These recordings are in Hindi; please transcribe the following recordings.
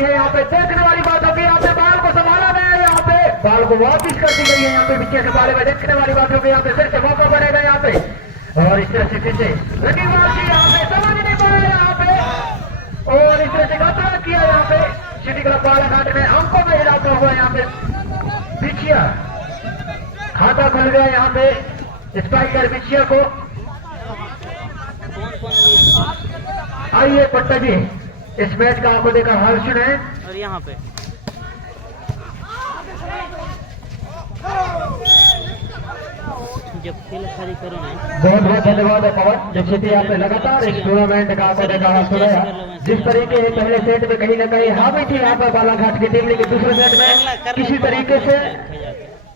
की है। यहाँ पे देखने वाली बात होगी, यहाँ पे बाल को संभाला गया है, यहाँ पे बाल को वापिस कर दी गई है। यहाँ पे विकेट के बारे में देखने वाली बात होगी, यहाँ पे फिर से मौका बनेगा यहाँ पे, और इस तरह से फिर से लगी बात की, यहाँ पे समझ नहीं पाया यहाँ पे, और इस तरह से घाटा किया यहाँ पे सिटी क्लब बालाघाट में, अंकों में हिलाता हुआ यहाँ पे बिछिया खाता खुल गया यहाँ पे स्पाइकर बिछिया को। आइए पट्टा जी इस मैच का आपको देखा हाल सुने। और यहाँ पे जब खेल खाली करो ना, बहुत बहुत धन्यवाद है पवन, जब सिटी आपने लगातार इस टूर्नामेंट का आपको देखा हाल सुनाया। जिस तरीके से पहले सेट में कहीं ना कहीं हावी थी यहाँ पर बालाघाट की टीम, लेकिन दूसरे सेट में किसी तरीके से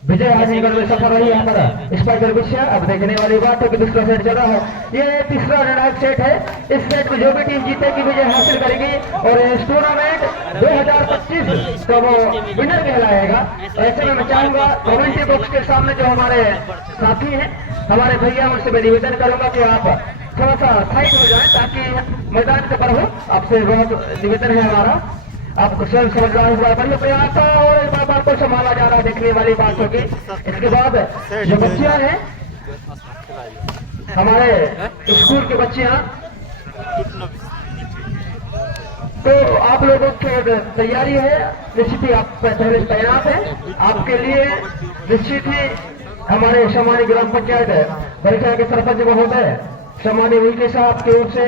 विजय हासिल करने में सफल रही है हमारा स्पाइकर बिछिया। अब देखने वाली बात है कि दूसरा सेट चल रहा है, ये तीसरा निर्णायक सेट है। इस सेट में जो भी टीम जीतेगी विजय हासिल करेगी और इस टूर्नामेंट 2025 का वो विनर कहलाएगा। ऐसे में मैं चाहूंगा कमेंट्री बॉक्स के सामने जो हमारे साथी हैं, हमारे भैया, उनसे मैं निवेदन करूंगा कि आप थोड़ा सा साइड हो जाए ताकि मैदान से पर हो। आपसे बहुत निवेदन है हमारा, आपको स्वयं समझना हुआ बढ़िया प्रयास और इस बार को संभाला जा रहा है, देखने वाली बात होगी। इसके बाद जो बच्चियां हैं हमारे स्कूल के बच्चियां, तो आप लोगों की तैयारी है, निश्चित ही आप पहले तैनात हैं। आपके लिए निश्चित ही हमारे सम्मानित ग्राम पंचायत परिचय के सरपंच महोदय सम्मानित वीके साहब की ओर से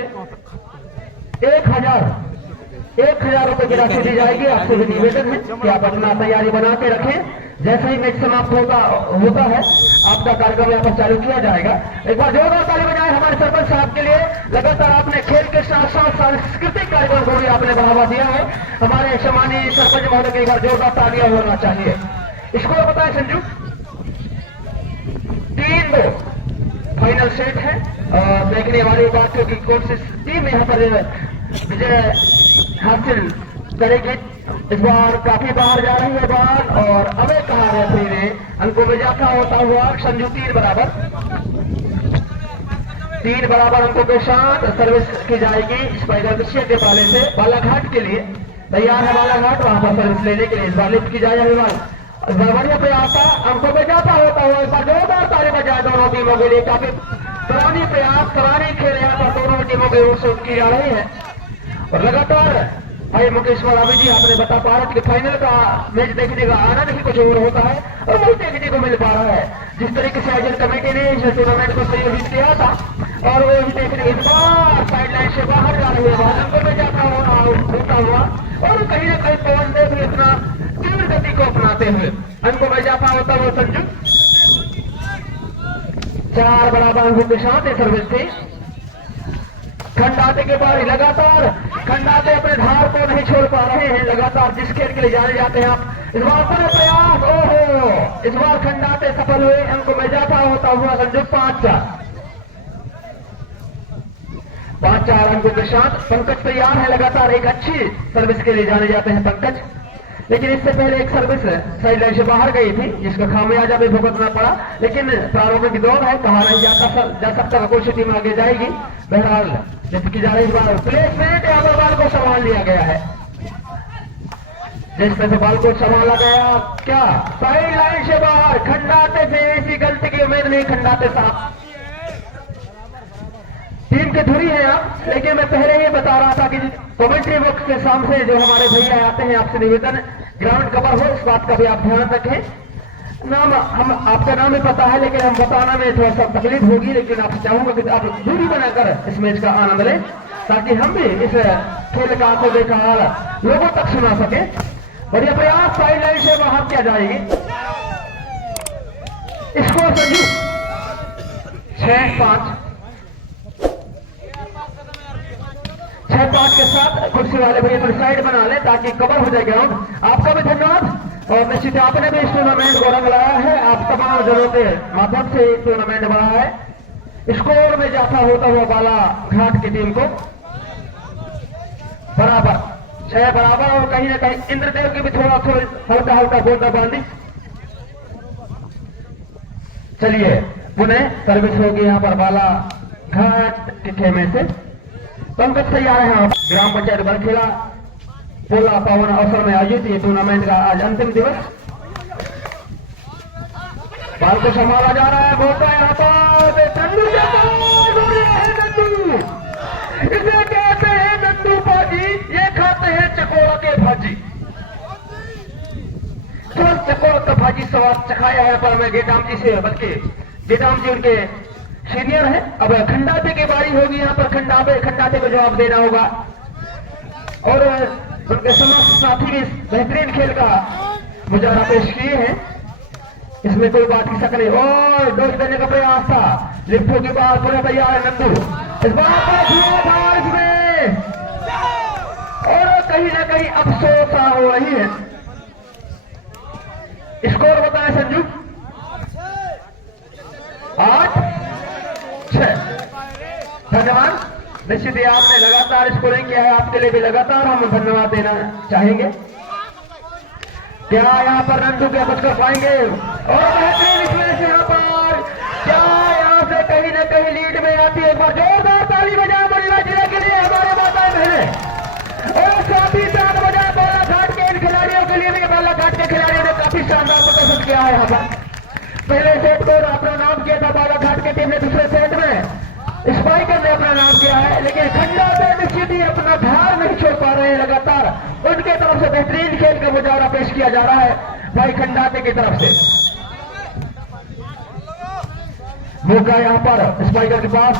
1000 रुपए की राशि दी जाएगी। आपसे भी निवेदन है कि आप अपना तैयारी बना के रखें, जैसे ही मैच समाप्त होता है आपका कार्यक्रम यहाँ पर चालू किया जाएगा। एक बार जोरदार ताली बजाएं हमारे सरपंच साहब के लिए। लगातार आपने खेल के साथ साथ सांस्कृतिक कार्यक्रम को भी आपने बढ़ावा दिया है। हमारे सम्मानीय सरपंच महोदय के एक बार जोरदार तालियां होना चाहिए। स्कोर बताएं संजू। 3-2 फाइनल सेट है, और देखने वाली बात क्योंकि कौन सी टीम यहाँ पर विजय हासिल करेगी। इस बार काफी बाहर जा रही है बाल, और अबे कहा रेफरी ने अंकों में जाता होता हुआ संजू 3 बराबर अंकों के साथ सर्विस की जाएगी स्पाइकर बिछिया के पाले से बालाघाट के लिए। तैयार है बालाघाट वहां पर सर्विस लेने के लिए। इस बार लिफ्ट की जाएगी बाल, बढ़िया प्रयास अंकों में जाता होता हुआ इस बार जोरदार ताली बजाए दोनों टीमों के लिए। काफी सराहनीय प्रयास, सराहनीय खेल यहाँ पर दोनों टीमों की ओर से की जा रही है। और लगातार भाई मुकेश्वर अभी जी आपने बता पा रहे कि फाइनल का मैच देखने का आनंद ही कुछ और होता है और वो देखने को मिल पा रहा है। जिस तरीके से आयोजन कमेटी ने इस टूर्नामेंट को संयोजित किया था, और वो भी देखने इस बार साइडलाइन से बाहर जा रही है, अंकों में जाता हुआ और कहीं ना कहीं पवन देव भी अपना तीव्र गति को अपनाते हुए अंकों में जाता होता हुआ संजू 4 बराबर अंकों के साथ सर्विस थी। खंडाते के बाद लगातार खंडाते अपने धार को नहीं छोड़ पा रहे हैं, लगातार जिस खेल के लिए जाने जाते हैं आप। इस बार पूरे प्रयास, ओहो, इस बार खंडाते सफल हुए, अंकों में जाता होता हुआ संजू 5-4 अंकों के साथ। पंकज तैयार है, लगातार एक अच्छी सर्विस के लिए जाने जाते हैं पंकज, लेकिन इससे पहले एक सर्विस साइड लाइन से बाहर गई थी जिसका खामियाजा भी भुगतना पड़ा। लेकिन प्रारंभिक दौर है, कहा नहीं जा सकता कोई सी टीम आगे जाएगी। बहरहाल जब की जा रही बार प्लेसमेंट यहाँ पर बाल को संभाल लिया गया है, जिस तरह से बाल को संभाला गया, क्या साइड लाइन से बाहर खंडाते से ऐसी गलती की उम्मीद नहीं। खंडाते साहब टीम की धुरी है आप, लेकिन मैं पहले ही बता रहा था कि कमेंट्री बॉक्स के सामने जो हमारे भैया आते हैं, आपसे निवेदन ग्राउंड कवर हो, इस बात का भी आप ध्यान रखें। नाम हम आपका नाम ही पता है, लेकिन हम बताना में थोड़ा सा तकलीफ होगी, लेकिन आपसे चाहूंगा कि आप दूरी बनाकर इस मैच का आनंद लें, ताकि हम भी इस खेल का आपको देखा लोगों तक सुना सके। बढ़िया प्रयास, साइड लाइन से बाहर क्या जाएगी। स्कोर संजू 6-5 के साथ। कुर्सी वाले भैया थोड़ी साइड बना ले ताकि कवर हो जाए ग्राउंड। आपका भी धन्यवाद, और निश्चित आपने भी इस टूर्नामेंट को रंग लाया है, आप तमाम जनों के माध्यम से टूर्नामेंट बढ़ा है। स्कोर में जाता होता हुआ बालाघाट की टीम को बराबर 6 बराबर, और कहीं ना कहीं इंद्रदेव की भी थोड़ा हल्का हल्का गोंदा बांधी। चलिए पुनः सर्विस होगी यहाँ पर बालाघाट के खेमे से। पंकज तैयार है, ग्राम पंचायत बरखेड़ा पोला पावन अवसर में आयोजित ये टूर्नामेंट का आज अंतिम दिवस। बाल को संभाला जा रहा है, मौका यहाँ पर नंदू के पास, और ये है नंदू। इसे कहते हैं नंदू भाजी, ये खाते हैं चकोड़ा के भाजी। तुरंत चकोड़ा का भाजी स्वाद चखाया है पर मैं गेटाम जी से, बल्कि गेटाम जी उनके सीनियर है। अब खंडाते की बारी होगी, यहाँ पर खंडाते को जवाब देना होगा और उनके समस्त साथी भी बेहतरीन खेल का मुजाहरा पेश किए हैं, इसमें कोई बात की शक नहीं। और डोज देने का प्रयास था, लिफ्टों के बाद पूरा तैयार है नंदू। इस बार पर इसमें और कहीं ना कहीं अफसोस हो रही है। स्कोर बताएं संजू। 8-6। धन्यवाद। निश्चित ही आपने लगातार स्कोरिंग किया है, आपके लिए भी लगातार हम धन्यवाद देना चाहेंगे। क्या यहाँ पर नंदू क्या कुछ कर पाएंगे? और बेहतरीन इसमें से यहाँ पर क्या यहाँ से कहीं ना कहीं लीड में आती है। एक बार जोरदार ताली बजाए बड़ीला जिले के लिए हमारे माताएं बहनें, और साथ ही साथ बजाए बालाघाट के इन खिलाड़ियों के लिए भी। बालाघाट के खिलाड़ियों ने काफी शानदार प्रदर्शन किया है यहाँ पर। पहले सेट को अपना नाम किया था बालाघाट की टीम ने, दूसरे सेट में स्पाइकर ने अपना नाम किया है, लेकिन खंडा से निश्चित ही अपना धार नहीं छोड़ पा रहे हैं। लगातार उनके तरफ से बेहतरीन खेल का मुजाहरा पेश किया जा रहा है भाई खंडाते की तरफ से। मौका यहाँ पर स्पाइकर के पास,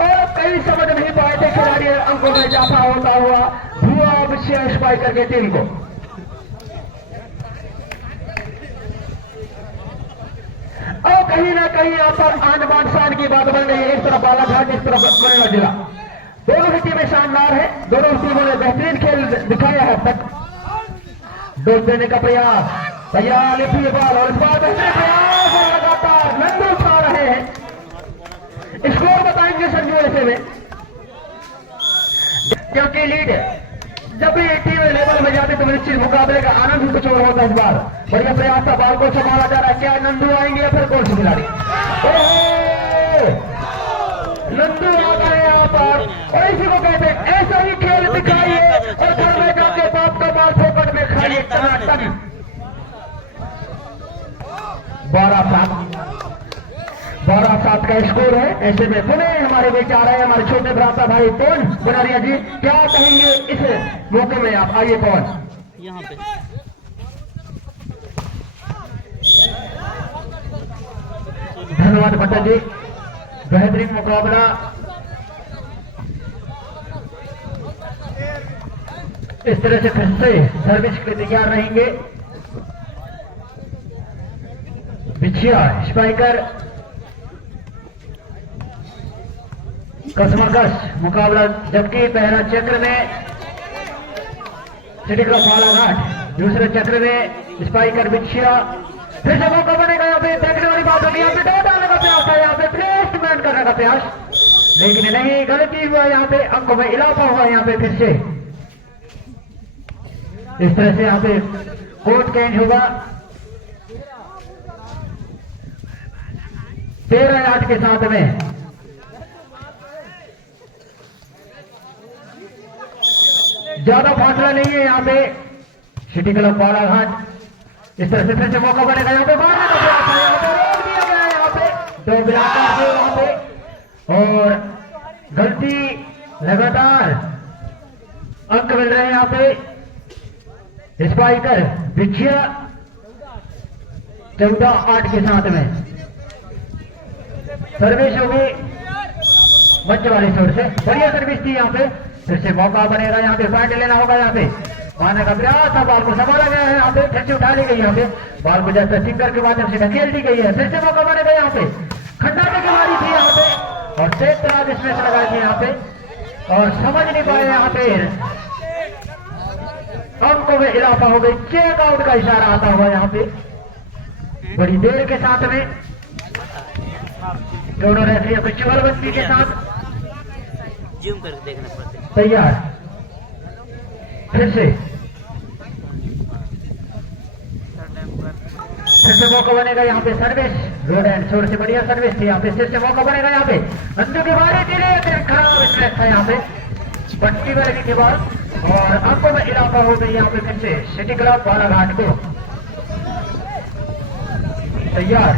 और कहीं समझ नहीं पाए थे खिलाड़ी, अंकों में इजाफा होता हुआ हुआ विषय स्पाइकर की टीम को। और कहीं ना कहीं यहाँ पर आन बान शान की बात बन गई है। इस तरफ बालाघाट, इस तरफ बरेला जिला, दोनों ही टीमें शानदार है। दोनों टीमों ने बेहतरीन खेल दिखाया है। तक डोज देने का प्रयास, तैयार लिखी बॉल, और इस बार बेहतरीन प्रयास और लगातार नंदू उठा रहे हैं। स्कोर बताएंगे संजू ऐसे में, क्योंकि लीड जब भी टीम लेवल में जाती तो निश्चित मुकाबले का आनंद ही कुछ और होता है। इस बार बढ़िया प्रयास था, बॉल को संभाला जा रहा है। क्या नंदू आएंगे या फिर कौन से खिलाड़ी? नंदू आ गए यहाँ पर, और इसी को कहते हैं ऐसा ही खेल दिखाइए और घर में जाके बाप का बाल फोकट में खाइए। टनाटन 12-7 का स्कोर है। ऐसे में पुनः हमारे बीच आ रहे हैं हमारे छोटे भ्राता भाई पवन बुनारिया जी। क्या कहेंगे इस मौके में आप? आइए पवन। यहाँ पे धन्यवाद भट्टा जी, बेहतरीन मुकाबला। इस तरह से फिर से सर्विस के तैयार रहेंगे बिछिया स्पाइकर। कसमकस मुकाबला, जबकि पहला चक्र में सिटी क्लब बालाघाट, दूसरे चक्र में स्पाइकर बिछिया। फिर से मौका बनेगा यहाँ पे, देखने वाली बात होगी। यहाँ पे डॉट आने का प्रयास था, यहाँ पे प्लेसमेंट करने का प्रयास, लेकिन नहीं, गलती हुआ। यहाँ पे अंकों में इजाफा हुआ। यहाँ पे फिर से इस तरह से यहाँ पे कोर्ट चेंज होगा। 13-8 के साथ में ज्यादा फासला नहीं है यहाँ पे सिटी क्लब बालाघाट। इस तरह से फिर से मौका बनेगा, यहाँ पे मारने का प्रयास है, यहाँ पे रोक दिया गया है। यहाँ पे दो बिलाकर से यहाँ पे, और गलती, लगातार अंक मिल रहे हैं यहाँ पे। स्पाइकर बिछिया 14-8 के साथ में सर्विस होगी मंच वाली छोर से। बढ़िया सर्विस थी यहाँ पे। फिर से मौका बनेगा, यहाँ पे पॉइंट लेना होगा। यहाँ पे मारने का प्रयास था, बॉल को संभाला गया है। यहाँ पे फिर से उठा ली गई, यहाँ पे बॉल को जैसे सिंगर के माध्यम से ढकेल दी गई है। फिर से मौका बनेगा यहाँ पे, खंडाते की मारी थी यहाँ पे, और तेज तराज इसमें से लगाई थी यहाँ पे, और समझ नहीं पाए यहाँ पे। अंकों में इजाफा हो गई, चेक आउट का इशारा आता हुआ यहाँ पे बड़ी देर के साथ में। दोनों रेफरी अपनी चुगलबंदी के साथ जूम करके देखना पड़ता है। तैयार। फिर से फिर से मौका बनेगा यहाँ पे सर्विस, रोड एंड शोर से बढ़िया सर्विस थी यहाँ पे। फिर से मौका बनेगा यहाँ पे, अंजू की बारी थी, खराब स्ट्रेस था यहाँ पे, पट्टी में लगी थी बॉल और अंकों में इजाफा हो गई यहाँ पे। फिर से सिटी क्लब बालाघाट को तैयार,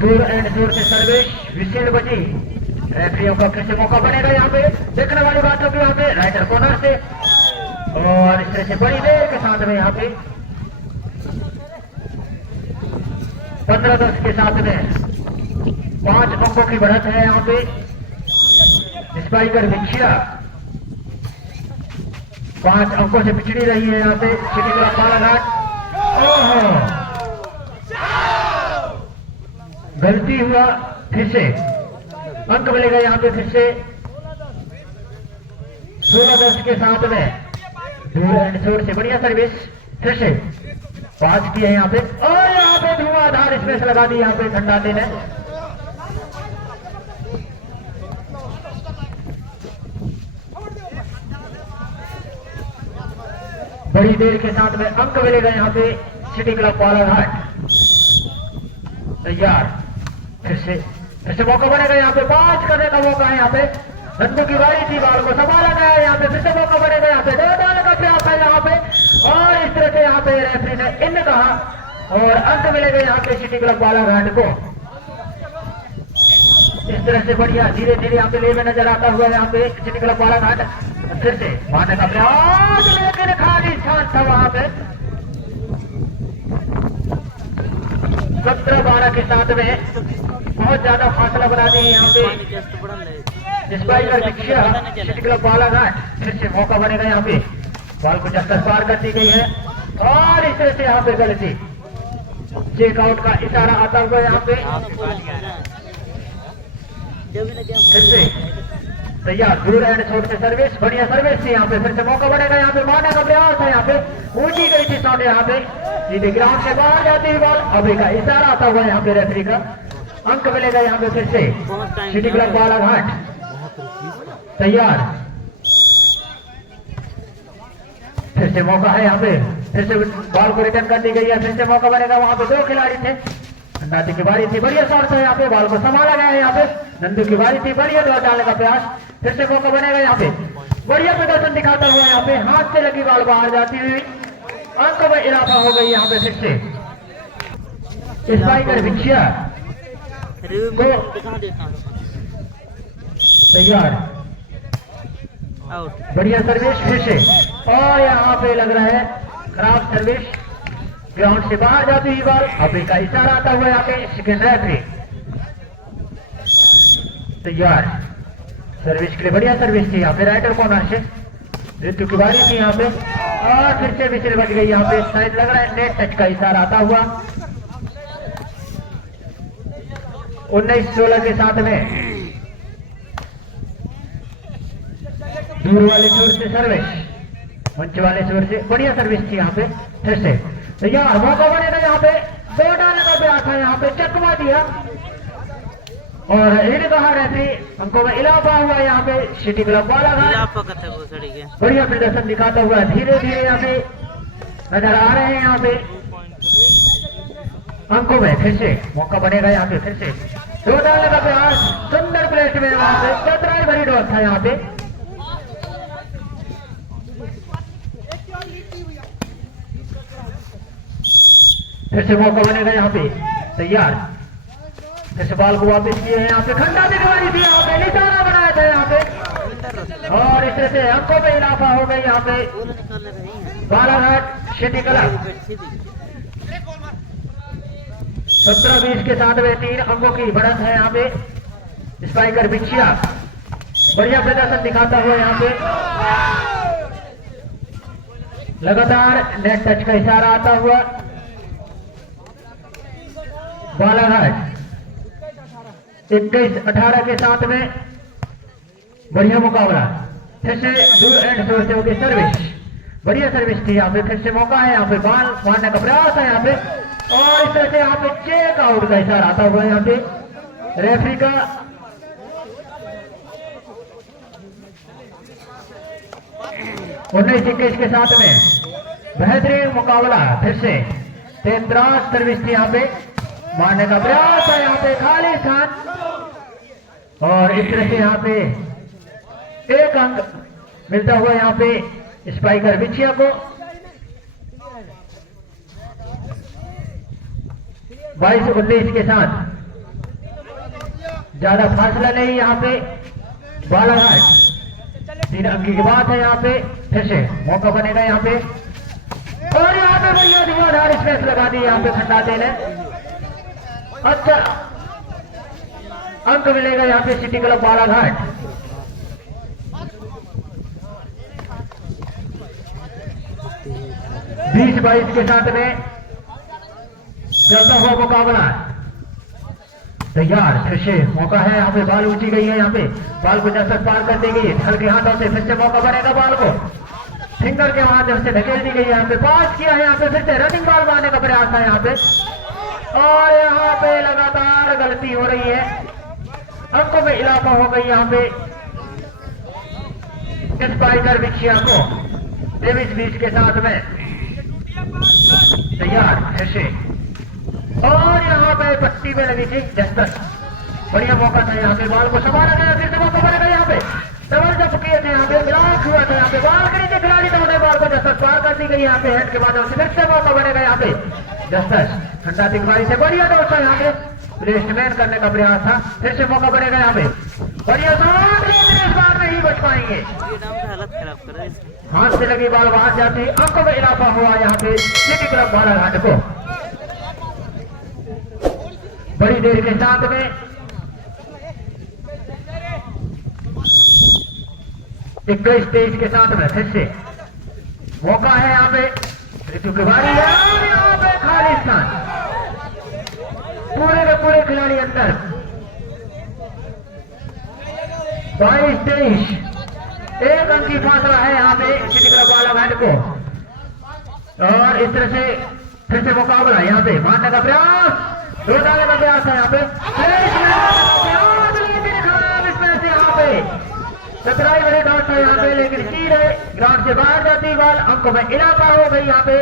दूर एंड दूर से सर्विस विशेल बजी। रेफरियों का फिर से मौका बनेगा यहाँ पे, देखने वाली बात होगी यहाँ पे राइटर कॉर्नर से और इस तरह से बड़ी देर के साथ में यहाँ पे 15-10 के साथ में 5 अंकों की बढ़त है यहाँ पे। स्पाइकर भिक्षिया 5 अंकों से पिछड़ी रही है यहाँ पे सिटी क्लब बालाघाट। ओहो, गलती हुआ, फिर से अंक मिलेगा यहाँ पे। फिर से 16-10 के साथ में दूर एंड शोर से बढ़िया सर्विस, फिर से पास की है यहाँ पे और यहाँ पे धुआंधार स्पेस लगा दी यहाँ पे ठंडाते ने। बड़ी देर के साथ में अंक मिलेगा यहाँ पे सिटी क्लब बालाघाट तैयार। फिर से मौका बनेगा यहाँ पे, 5 करने का मौका है यहाँ पे। नंदू की बारी थी, बॉल को संभाला गया है यहाँ पे। फिर से मौका बनेगा यहाँ पे, 2 डालने का प्रयास है यहाँ पे और इस तरह से यहाँ पे रेफरी ने इन कहा और अंक मिलेगा यहाँ पे सिटी क्लब बालाघाट को। इस तरह से बढ़िया धीरे धीरे यहाँ पे ले में नजर आता हुआ यहाँ पे सिटी क्लब बालाघाट। फिर से मारने का प्रयास, लेकिन खाली स्थान था वहां पे। 17-12 के साथ में बहुत ज्यादा फासला बना दिए यहाँ पे स्पाइकर भिक्षिया सिटी क्लब बालाघाट। फिर से मौका बनेगा यहाँ पे, बॉल को जस्टर पार कर दी गई है और इस तरह से यहाँ पे गलती, चेकआउट का इशारा आता हुआ यहाँ पे। फिर से तैयार, दूर एंड शॉट से सर्विस, बढ़िया सर्विस थी यहाँ पे। फिर से मौका बनेगा यहाँ पे, मारने का प्रयास है यहाँ पे, ऊंची गई थी शॉट यहाँ पे, सीधे ग्राउंड से बाहर जाती हुई बॉल। अभी का इशारा आता हुआ यहाँ पे रेफरी का, अंक मिलेगा यहाँ पे। फिर से सिटी क्लब बालाघाट तैयार, फिर से मौका है यहाँ पे, फिर से बॉल को रिटर्न कर दी गई है। फिर से मौका बनेगा, वहां पे 2 खिलाड़ी थे, नंदू की बारी थी, बढ़िया शॉट था यहाँ पे, बॉल को संभाला गया है यहाँ पे। नंदू की बारी थी, बढ़िया डॉट डालने का प्रयास। फिर से मौका बनेगा यहाँ पे, बढ़िया प्रदर्शन दिखाता हुआ यहाँ पे, हाथ से लगी बॉल बाहर जाती हुई, अंक में इजाफा हो गई यहाँ पे। फिर से स्पाइकर भिक्षिया को तैयार, बढ़िया सर्विस फिर से और यहाँ पे लग रहा है खराब सर्विस, ग्राउंड से बाहर जाती हुई बॉल। अभी का इशारा आता हुआ यहाँ पे सेकंड रेफरी तैयार। सर्विस के लिए बढ़िया सर्विस थी यहाँ पे राइटर कॉर्नर से, ऋतु की बारी थी यहाँ पे और फिर से विचल बच गई यहाँ पे, शायद लग रहा है नेट टच का इशारा आता हुआ। 19-16 के साथ में दूर वाले छोर से सर्विस, मंच वाले छोर से बढ़िया सर्विस थी यहाँ पे। फिर से तैयार, मौका बनेगा यहाँ पे, 2 डालने का प्रयास था यहाँ पे, चकमा दिया और इन कहा रेफरी, अंकों में इजाफा हुआ यहाँ पे सिटी क्लब बालाघाट। बढ़िया प्रदर्शन दिखाता हुआ धीरे धीरे यहाँ पे नजर आ रहे हैं यहाँ पे अंकों में। फिर से मौका बनेगा यहाँ पे, फिर से 2 डालने का प्रयास, सुंदर प्लेट में वहां पे चतराई भरी डॉट था यहाँ पे। फिर से मौका बनेगा यहाँ पे, तैयार, फिर से बॉल को वापस किए हैं यहाँ पे, खंडा दिखवाई थी यहाँ पे, निशाना बनाया था यहाँ पे और इस तरह से अंकों में इजाफा हो गई यहाँ पे बालाघाट सिटी क्लब। 17-20 के साथ में 3 अंकों की बढ़त है यहाँ पे। स्पाइकर भिक्षिया बढ़िया प्रदर्शन दिखाता हुआ यहाँ पे, लगातार नेट टच का इशारा आता हुआ। बालाघाट 21-18 के साथ में बढ़िया मुकाबला। फिर से दूर एंड शोर से होगी सर्विस, बढ़िया सर्विस थी यहाँ पे। फिर से मौका है यहाँ पे, बॉल मारने का प्रयास है यहाँ पे और इस तरह से यहाँ पे चेक आउट का इशारा आता हुआ यहाँ पे रेफरी का। उन्नीस 21 के साथ में बेहतरीन मुकाबला। फिर से तेंद्राज सर्विस थी यहाँ पे, मारने का प्रयास है यहाँ पे, खाली स्थान। और इस तरह से यहाँ पे एक अंक मिलता हुआ यहाँ पे स्पाइकर बिछिया को। 22-19 के साथ ज्यादा फासला नहीं यहाँ पे। बालाघाट 3 अंक की बात है यहाँ पे, फिर से मौका बनेगा यहाँ पे। और यहाँ पे भैया धुआंधार स्पेस लगा दी यहाँ पे खंडाते ने। अच्छा अंक मिलेगा यहाँ पे सिटी क्लब बालाघाट। 20-22 के साथ में चलता हुआ मुकाबला तैयार। फिर से मौका है यहाँ पे, बाल ऊंची गई है यहाँ पे, बाल को जैसा पार कर दी गई हल्के हाथों से। फिर से मौका बनेगा, बाल को फिंगर के माध्यम से ढकेल दी गई है यहाँ पे, पास किया है यहाँ पे। फिर से रनिंग बॉल मारने का प्रयास है यहाँ पे, और यहाँ पे लगातार गलती हो रही है, अंकों में इजाफा हो गई यहाँ पे स्पाइकर बिछिया को। 23-20 के साथ में तैयार। फिर से और यहाँ पे पट्टी में लगी थी जस्टर, बढ़िया मौका था यहाँ पे, बॉल को संभाला गया। फिर से मौका बनेगा यहाँ पे, डबल जब किए थे यहाँ पे, ब्लॉक हुआ था यहाँ पे, बॉल के नीचे खिलाड़ी तो बॉल को जस्टर पार कर दी गई यहाँ पे हेड के माध्यम से। फिर से मौका बनेगा यहाँ पे, जस्टर ठंडा तिवारी से बढ़िया दोस्त है यहाँ पे, प्लेसमेंट करने का प्रयास था। फिर से मौका बनेगा यहाँ पे, बढ़िया शॉट, लेकिन इस बार नहीं बच पाएंगे, हालत खराब कर रहे हैं। हाथ से लगी बॉल बाहर जाती, अंकों में इजाफा हुआ यहाँ पे सिटी क्लब बालाघाट को। बड़ी देर के साथ में 21-23 के साथ में फिर से मौका है यहाँ पे, ऋतु की बारी है, और यहाँ पे खाली स्थान, पूरे के पूरे खिलाड़ी अंदर। 22-23 एक अंक की फासला है यहाँ पे सिटी क्लब बालाघाट को। और इस तरह से फिर से मुकाबला यहाँ पे, मारने का प्रयास, दो डालने का प्रयास है यहाँ पे, लेकिन खराब इसमें से यहाँ पे टकराई बड़े डॉट है यहाँ पे, लेकिन सीधे ग्राउंड से बाहर जाती बॉल, अंकों में इजाफा हो गई यहाँ पे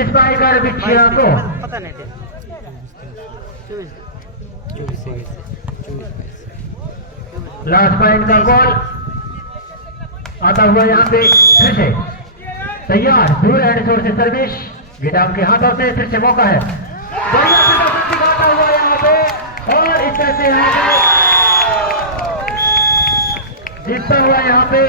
स्पाइकर बिछिया को। पता नहीं थे 24 लास्ट पॉइंट का गोल आता हुआ यहाँ पे, फिर से तैयार, दूर एंड शोर से सर्विस विदाम के हाथों से। फिर से मौका है, बढ़िया प्रदर्शन दिखाता हुआ यहाँ पे, और इस तरह से यहाँ पे जीतता हुआ यहाँ पे